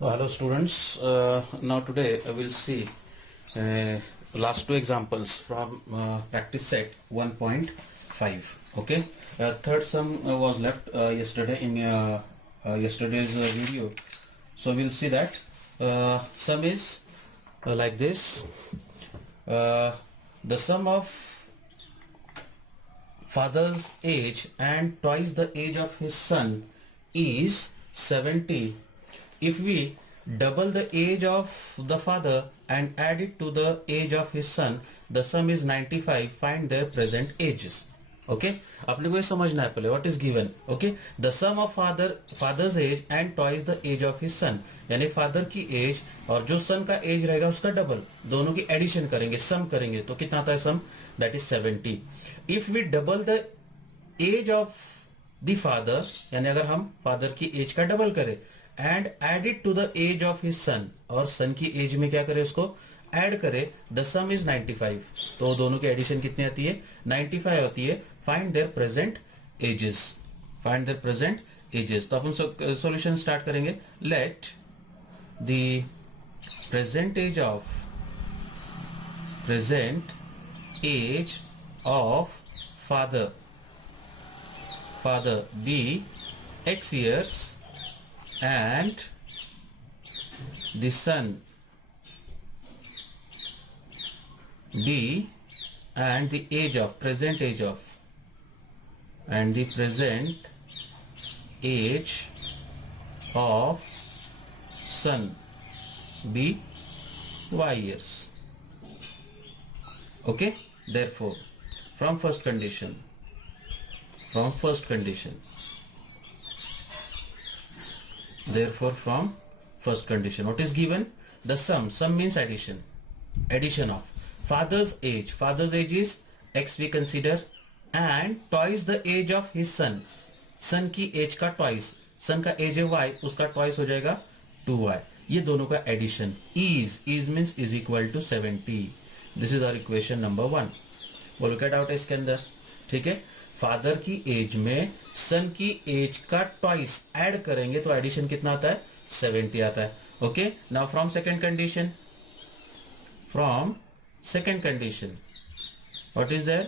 Hello students, now today I will see last two examples from practice set 1.5. Okay, third sum was left yesterday in yesterday's video. So we'll see that sum is like this. The sum of father's age and twice the age of his son is 70. If we double the age of the father and add it to the age of his son, the sum is 95. Find their present ages. Okay अपने को ये समझना है पहले what is given. Okay the sum of father's age and twice the age of his son, यानी father की as और जो सन का एज रहेगा उसका डबल, दोनों की एडिशन करेंगे, सम करेंगे तो कितना आता है sum, that is 70. If we double the age of the father, यानी अगर हम फादर की एज का डबल करें and add it to the age of his son, और सन की एज में क्या करें उसको ऐड करे, द सम इज 95. तो दोनों की एडिशन कितनी आती है, 95 होती है. Find their present ages, find their present ages. तो अपन सॉल्यूशन स्टार्ट करेंगे. Let the present age of father be x years and the son B and the present age of son B y years. Okay, therefore from first condition what is given, the sum means addition of father's age is x we consider and twice the age of his son की age का twice, सन का as है y, उसका twice हो जाएगा 2y. ये दोनों का addition is means is equal to 70. This is our equation number 1. बोलो क्या डाउट है इसके अंदर. ठीक है, फादर की एज में सन की एज का ट्वाइस ऐड करेंगे तो एडिशन कितना आता है, 70 आता है. Okay, now from second condition what is there,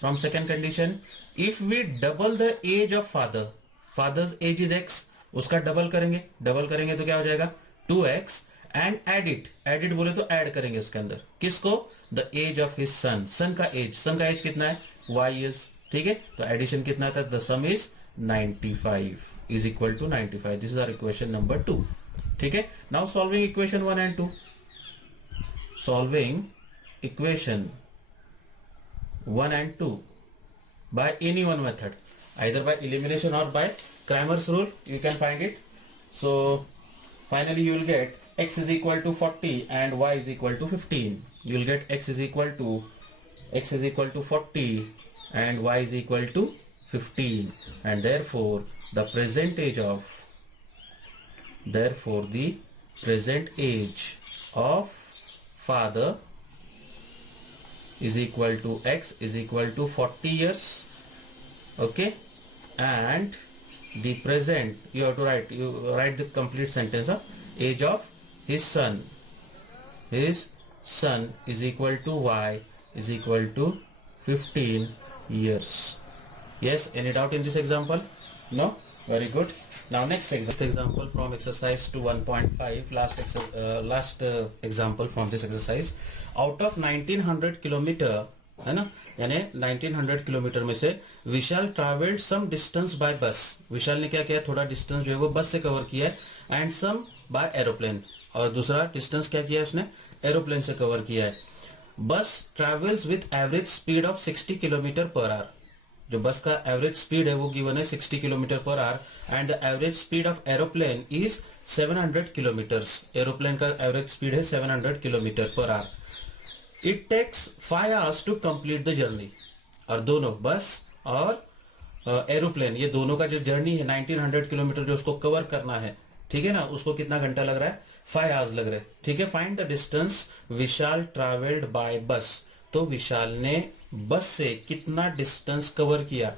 from second condition if we double the age of father's age is x, उसका डबल करेंगे तो क्या हो जाएगा 2x एंड एड इट बोले तो ऐड करेंगे उसके अंदर किसको, the age of his son का एज कितना है y is. ठीक है, तो एडिशन कितना था, the sum is 95 is equal to 95. This is our equation number 2. ठीक है, now solving equation 1 and 2. Solving equation 1 and 2 by any one method, either by elimination or by Cramer's rule, you can find it. So finally you will get x is equal to 40 and y is equal to 15. You will get x is equal to 40 and y is equal to 15, and therefore the present age of father is equal to x is equal to 40 years. Okay, and the present, you have to write the complete sentence of age of his son is equal to y is equal to 15 years. Yes, any doubt in this example? No? Very good. Now next example from exercise to 1.5, last example from this exercise. Out of 1900 kilometre है ना, यानी 1900 kilometre में से विशाल travelled some distance by बस. विशाल ने क्या किया, थोड़ा डिस्टेंस जो है वो बस से कवर किया है, एंड सम बाय एरोप्लेन, और दूसरा डिस्टेंस क्या किया है उसने, एरोप्लेन से कवर किया है. बस travels with average speed of 60 kilometre per our. जो बस का एवरेज स्पीड है वो गिवन है 60 kilometre per hour, and the average speed of aeroplane is 700 kilometres. Aeroplane का एवरेज स्पीड है 700 kilometre per hour. It takes 5 hours to complete the journey. और दोनों बस और एरोप्लेन, ये दोनों का जो जर्नी है 1900 किलोमीटर जो उसको कवर करना है, ठीक है ना, उसको कितना घंटा लग रहा है, 5 hours लग रहे हैं. ठीक है, find the distance Vishal travelled bye बस. तो विशाल ने बस से कितना डिस्टेंस कवर किया,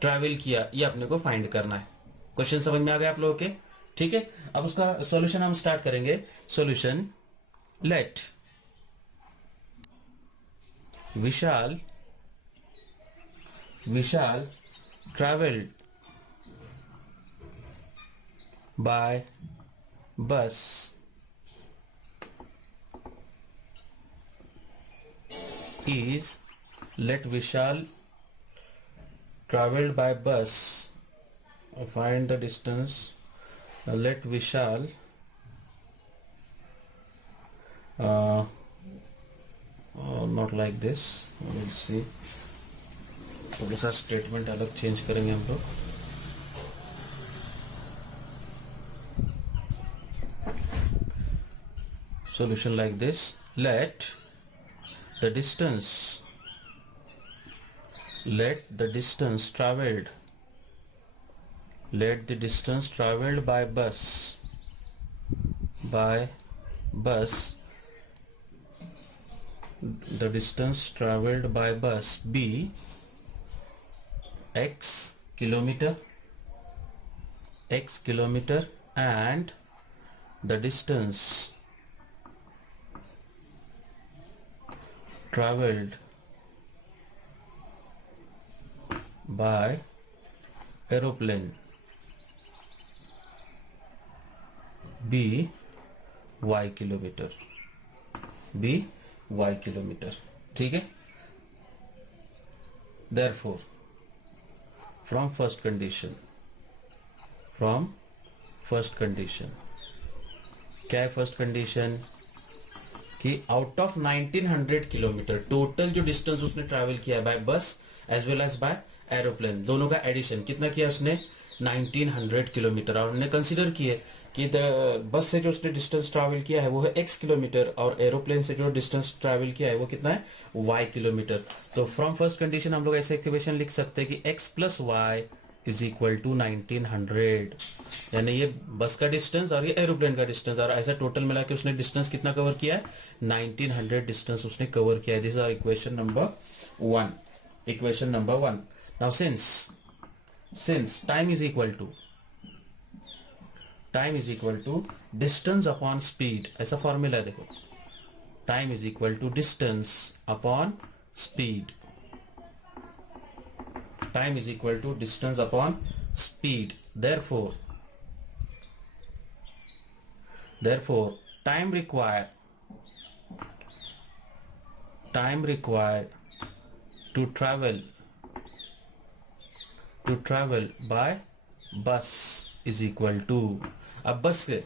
ट्रैवल किया, ये अपने को फाइंड करना है. क्वेश्चन समझ में आ गया आप लोगों के. ठीक है, अब उसका सॉल्यूशन हम स्टार्ट करेंगे. Solution, let Vishal traveled by bus is, let Vishal traveled by bus, find the distance, let Vishal not like this, we'll see, थोड़ा सा स्टेटमेंट अलग चेंज करेंगे हम लोग. Solution like this, let the distance traveled by bus the distance traveled by bus be x kilometer and the distance traveled by aeroplane be y kilometer. ठीक है. Therefore, from first condition क्या है first condition कि out of 1900 kilometre total जो distance उसने travel किया by bus as well as by aeroplane, दोनों का एडिशन कितना किया उसने 1900 किलोमीटर. और हमने कंसीडर किए कि बस से जो उसने डिस्टेंस ट्रैवल किया है वो है x किलोमीटर और एरोप्लेन से जो डिस्टेंस ट्रैवल किया है वो कितना है y किलोमीटर. तो फ्रॉम फर्स्ट कंडीशन हम लोग ऐसे इक्वेशन लिख सकते हैं कि x plus y is equal to 1900, यानी ये बस का डिस्टेंस और ये एरोप्लेन का डिस्टेंस, और ऐसा टोटल मिला के उसने डिस्टेंस कितना कवर किया है 1900 डिस्टेंस उसने कवर किया है. This are equation number 1. Now since time is equal to distance upon speed, ऐसा फॉर्मूला है देखो, time is equal to distance upon speed. Time is equal to distance upon speed. Therefore, time required to travel by bus is equal to, अब बस से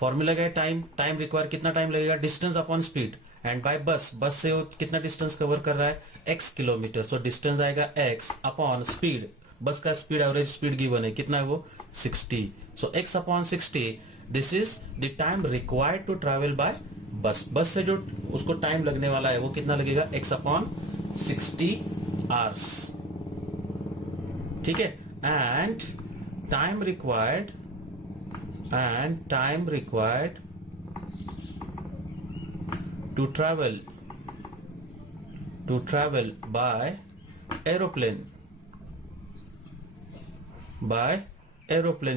formula क्या है, time require कितना time लगेगा, distance upon speed, and by bus से वो कितना डिस्टेंस कवर कर रहा है x किलोमीटर, सो डिस्टेंस आएगा x अपॉन स्पीड, बस का स्पीड एवरेज स्पीड गिवन है कितना है वो 60, so x upon 60, this is the time required to travel by bus से जो उसको टाइम लगने वाला है वो कितना लगेगा x अपॉन 60 आवर्स. ठीक है, and time required to travel by aeroplane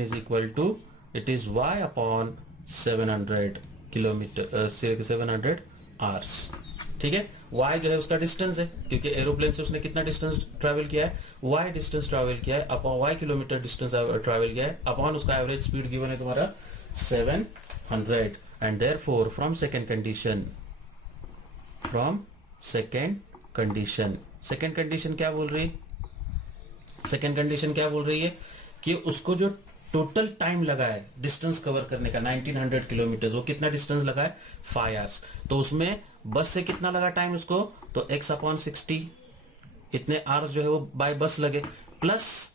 is equal to, it is y upon 700 kilometre 700 hours. ठीक है, y जो है उसका डिस्टेंस है, क्योंकि एरोप्लेन से उसने कितना डिस्टेंस ट्रैवल किया है y डिस्टेंस ट्रैवल किया है upon y kilometre distance travel किया है अपॉन उसका एवरेज स्पीड गिवन है तुम्हारा 700. And therefore from second condition क्या बोल रही है कि उसको जो टोटल टाइम लगा है डिस्टेंस कवर करने का 1900 किलोमीटर, वो कितना डिस्टेंस लगा है 5 आवर्स. तो उसमें बस से कितना लगा टाइम उसको, तो x अपॉन 60 इतने आवर्स जो है वो बाय बस लगे, प्लस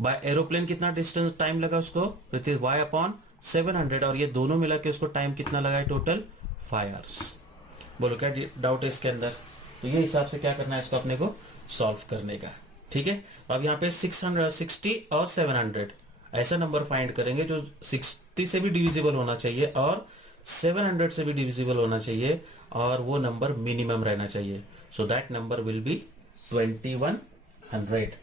बाय एरोप्लेन कितना डिस्टेंस टाइम लगा उसको, तो y अपॉन 700, और ये दोनों मिला के उसको टाइम कितना लगा है टोटल 5 आवर्स. बोलो क्या डाउट है इसके अंदर. तो ये हिसाब से क्या करना है इसको अपने को सॉल्व करने का. ठीक है, अब यहाँ पे 660 और 700 ऐसा नंबर फाइंड करेंगे जो 60 से भी डिविजिबल होना चाहिए और 700 से भी डिविजिबल होना चाहिए, और वो नंबर मिनिमम रहना चाहिए. So that number will be 2100.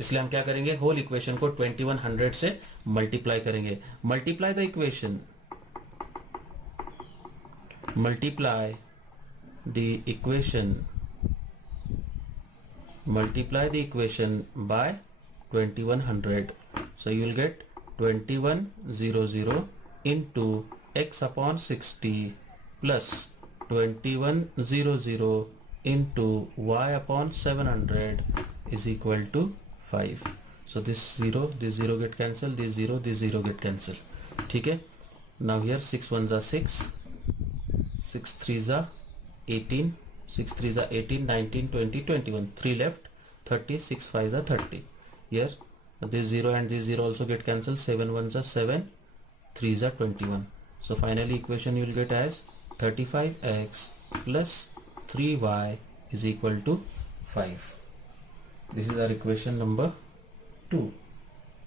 इसलिए हम क्या करेंगे, होल इक्वेशन को 2100 से मल्टीप्लाई करेंगे. Multiply the equation, multiply the equation by 2100. So you will get 2100 into x upon 60 plus 2100 into y upon 700 is equal to 5. So this 0 get cancelled, this 0 get cancelled. ठीक है. Now here 6 1s are 6, 6 3s are 18, 6 3s are 18, 19, 20, 21. 3 left, 30, 6 5s are 30. Here this 0 and this 0 also get cancelled. 7 1s are 7, 3s are 21. So finally equation you will get as 35x plus 3y is equal to 5. This is our equation number 2.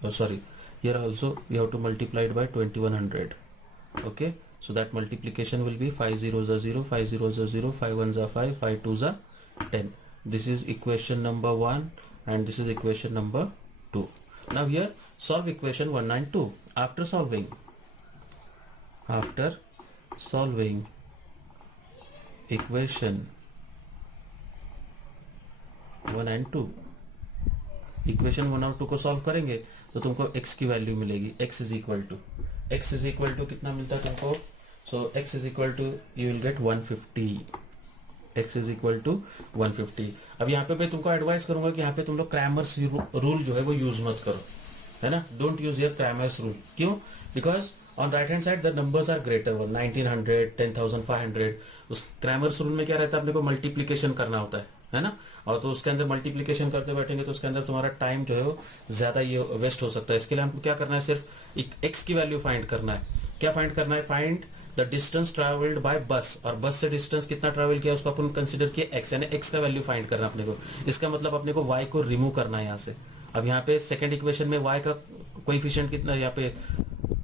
Oh sorry, here also we have to multiply it by 2100. Okay, so that multiplication will be 5 zeros are 0, 5 zeros are 0, 5 1s are 5, 5 2s are 10. This is equation number 1 and this is equation number 2. Now here solve equation 192. After solving equation 1 and 2, equation 1 और 2 को solve करेंगे तो तुमको x की value मिलेगी. x is equal to कितना मिलता है तुमको. So x is equal to you will get 150. x is equal to 150. अब यहाँ पे मैं तुमको एडवाइस करूंगा कि यहाँ पे तुम लोग क्रैमर्स रूल जो है वो यूज मत करो, है ना. Don't use your Cramer's rule. क्यों? Because on right hand side the numbers are greater. 1900, 10,500. उस क्रैमर्स रूल में क्या रहता है, अपने को मल्टीप्लीकेशन करना होता है ना. और तो उसके अंदर मल्टीप्लिकेशन करते बैठेंगे तो उसके अंदर तुम्हारा टाइम जो है वो ज्यादा ये वेस्ट हो सकता है. इसके लिए हमको क्या करना है, सिर्फ x की वैल्यू फाइंड करना है. क्या फाइंड करना है? Find the distance travelled by बस. और बस से डिस्टेंस कितना ट्रेवल किया उसको अपन कंसीडर किया x, यानी x का वैल्यू फाइंड करना अपने को. इसका मतलब अपने को y को रिमूव करना है यहाँ से. अब यहाँ पे सेकेंड इक्वेशन में y का कोएफिशिएंट कितना, यहाँ पे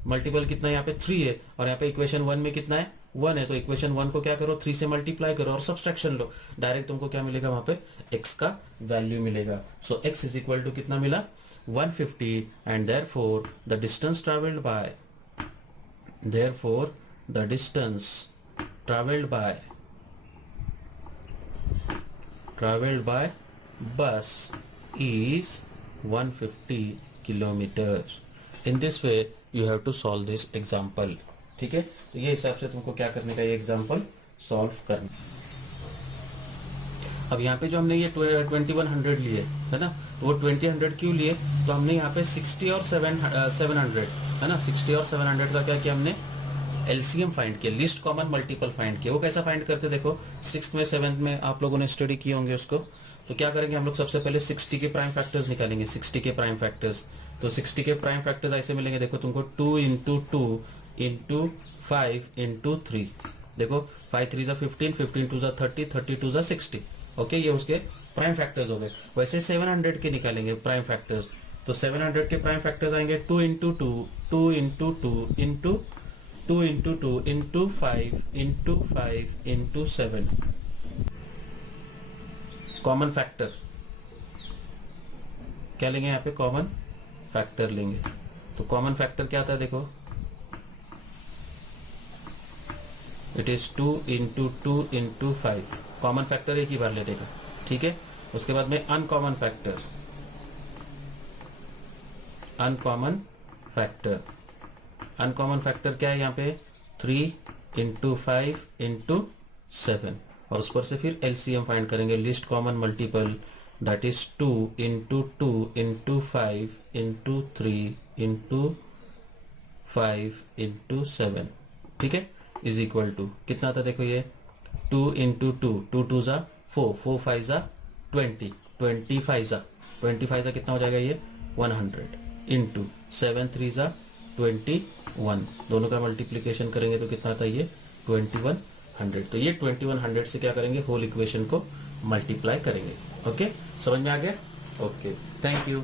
मल्टीपल कितना, यहाँ पे 3 है और यहाँ पे इक्वेशन 1 में कितना है, 1 है. तो इक्वेशन 1 को क्या करो, 3 से मल्टीप्लाई करो और सब्सट्रैक्शन लो. डायरेक्ट तुमको क्या मिलेगा, वहां पे x का वैल्यू मिलेगा. सो x इज इक्वल टू कितना मिला, 150. And therefore the distance travelled by bus is 150 kilometers. In this way you have to solve this example. ठीक है. तो ये हिसाब से तुमको क्या करने का, ये एग्जाम्पल सॉल्व करना. अब यहाँ पे जो हमने ये 2100 लिए है ना, वो 2000 क्यों लिए, तो हमने यहाँ पे 60 और 700 है ना, 60 और 700 का क्या किया हमने, एलसीएम फाइंड किया, लिस्ट कॉमन मल्टीपल फाइंड किया. वो कैसा फाइंड करते, देखो 6th में 7th में आप लोगों ने स्टडी किए होंगे उसको. तो क्या करेंगे हम लोग, सबसे पहले 60 के प्राइम फैक्टर्स निकालेंगे. 60 के प्राइम फैक्टर्स, तो 60 के प्राइम फैक्टर्स ऐसे मिलेंगे. देखो तुमको 2 इंटू 2 इंटू 5 इंटू 3. देखो 5 3 जा 15, 15 2 जा 30, 30 2 जा 60. ओके, ये उसके प्राइम फैक्टर्स हो गए. वैसे 700 के निकालेंगे प्राइम फैक्टर्स. तो 700 के प्राइम फैक्टर्स आएंगे 2 into 2, 2 into 2 into 2 into 2 into 5 into 5 into 7. Common factor क्या लेंगे, यहाँ पे कॉमन फैक्टर लेंगे. तो कॉमन फैक्टर क्या आता है, देखो it is 2 into 2 into 5. Common factor एक ही बार ले लेगा. ठीक है. उसके बाद में अनकॉमन फैक्टर क्या है यहाँ पे, 3 इंटू 5 इंटू 7. और उस पर से फिर एलसीएम फाइंड करेंगे, list common multiple, that is 2 into 2 into 5 into 3 into 5 into 7. ठीक है, इज इक्वल टू कितना आता है, देखो ये 2 इंटू 2, 2 2 जा 4, 4 5 जा 20, 25 जा कितना हो जाएगा ये 100 इंटू 7 3 जा 21. दोनों का मल्टीप्लीकेशन करेंगे तो कितना आता है ये 2100. तो ये 2100 से क्या करेंगे, होल इक्वेशन को मल्टीप्लाई करेंगे. ओके, समझ में आ गया. Okay, thank you.